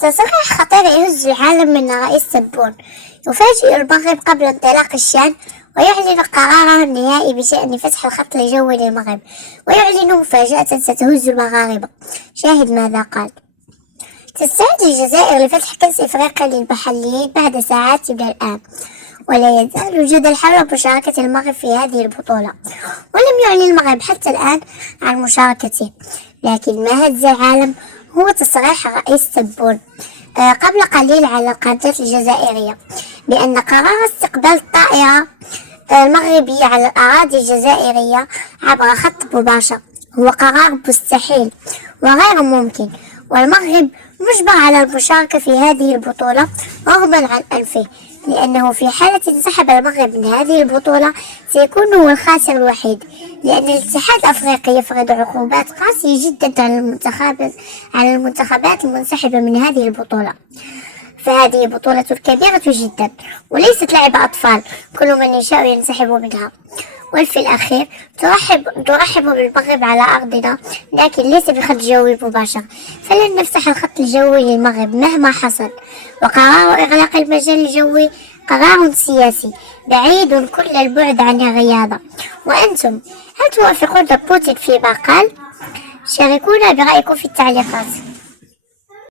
تصريح خطير يهز العالم من رئيس تبون. يفاجئ المغرب قبل انطلاق الشان ويعلن قراره النهائي بشأن فتح الخط الجوي للمغرب، ويعلن مفاجأة ستهز المغاربة. شاهد ماذا قال: تستعد الجزائر لفتح كأس إفريقيا للمحليين بعد ساعات من الآن، ولا يزال الجدل حول مشاركة المغرب في هذه البطولة، ولم يعلن المغرب حتى الآن عن مشاركته. لكن ما هز العالم هو تصريح رئيس تبون قبل قليل على القناة الجزائرية بأن قرار استقبال الطائرة المغربية على الأراضي الجزائرية عبر خط مباشر هو قرار مستحيل وغير ممكن، والمغرب مجبر على المشاركة في هذه البطولة رغما عن أنفه، لأنه في حالة انسحب المغرب من هذه البطولة سيكون هو الخاسر الوحيد، لأن الاتحاد الأفريقي يفرض عقوبات قاسية جدا على المنتخبات المنسحبة من هذه البطولة. فهذه بطولة كبيرة جدا وليست لعب أطفال كل من يشاء ينسحب منها. وفي الأخير ترحب بالمغرب على أرضنا، لكن ليس بخط جوي مباشر، فلن نفتح الخط الجوي للمغرب مهما حصل. وقرار إغلاق المجال الجوي قرار سياسي بعيد كل البعد عن الرياضة. وأنتم هل توافقون بوتين فيما قال؟ شاركونا برأيكم في التعليقات.